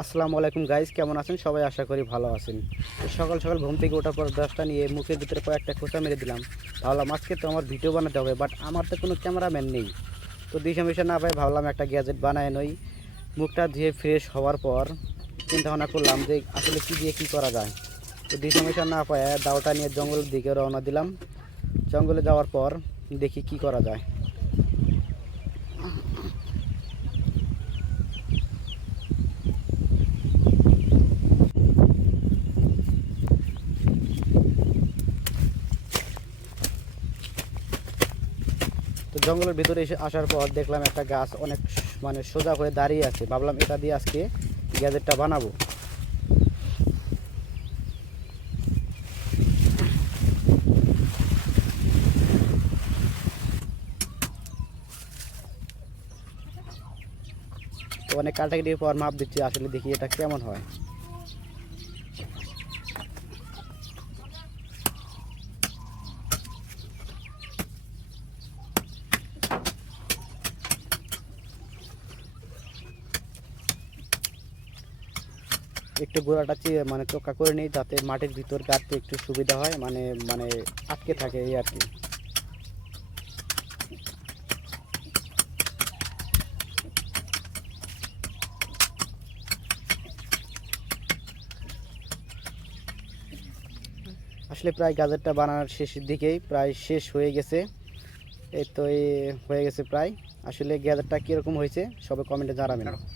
আসসালামু আলাইকুম গাইস, কেমন আছেন সবাই? আশা করি ভালো আছেন। তো সকাল সকাল ঘুম থেকে ওঠার পর ব্রাশটা নিয়ে মুখের ভিতরে কয়েকটা খোঁচা মেরে দিলাম। ভাবলাম আজকে তো আমার ভিডিও বানাতে হবে, বাট আমার তো কোনো ক্যামেরাম্যান নেই। তো দিশা মিশা না পাই ভাবলাম একটা গ্যাজেট বানায় নই। মুখটা ধুয়ে ফ্রেশ হওয়ার পর চিন্তা ভাবনা করলাম যে আসলে কী দিয়ে কী করা যায়। তো দিশা মিশা না পায় দাওটা নিয়ে জঙ্গলের দিকে রওনা দিলাম। জঙ্গলে যাওয়ার পর দেখি কি করা যায়। তো জঙ্গলের ভিতরে এসে আসার পর দেখলাম একটা গাছ অনেক সোজা হয়ে দাঁড়িয়ে আছে। ভাবলাম এটা দিয়ে আজকে গ্যাজেটটা বানাবো। তো অনেক কাটাকাটির পর মাপ দিচ্ছি, আসলে দেখি এটা কেমন হয়। একটু গোড়াটা চোখা করে নিই, যাতে মাটির ভিতর গাঁথতে একটু সুবিধা হয়, মানে আটকে থাকে এই আর কি। আসলে প্রায় গাজরটা বানানোর শেষের দিকেই, প্রায় শেষ হয়ে গেছে। এই তো এই হয়ে গেছে প্রায়। আসলে গাজরটা কীরকম হয়েছে সবাই কমেন্টে জানাবেন।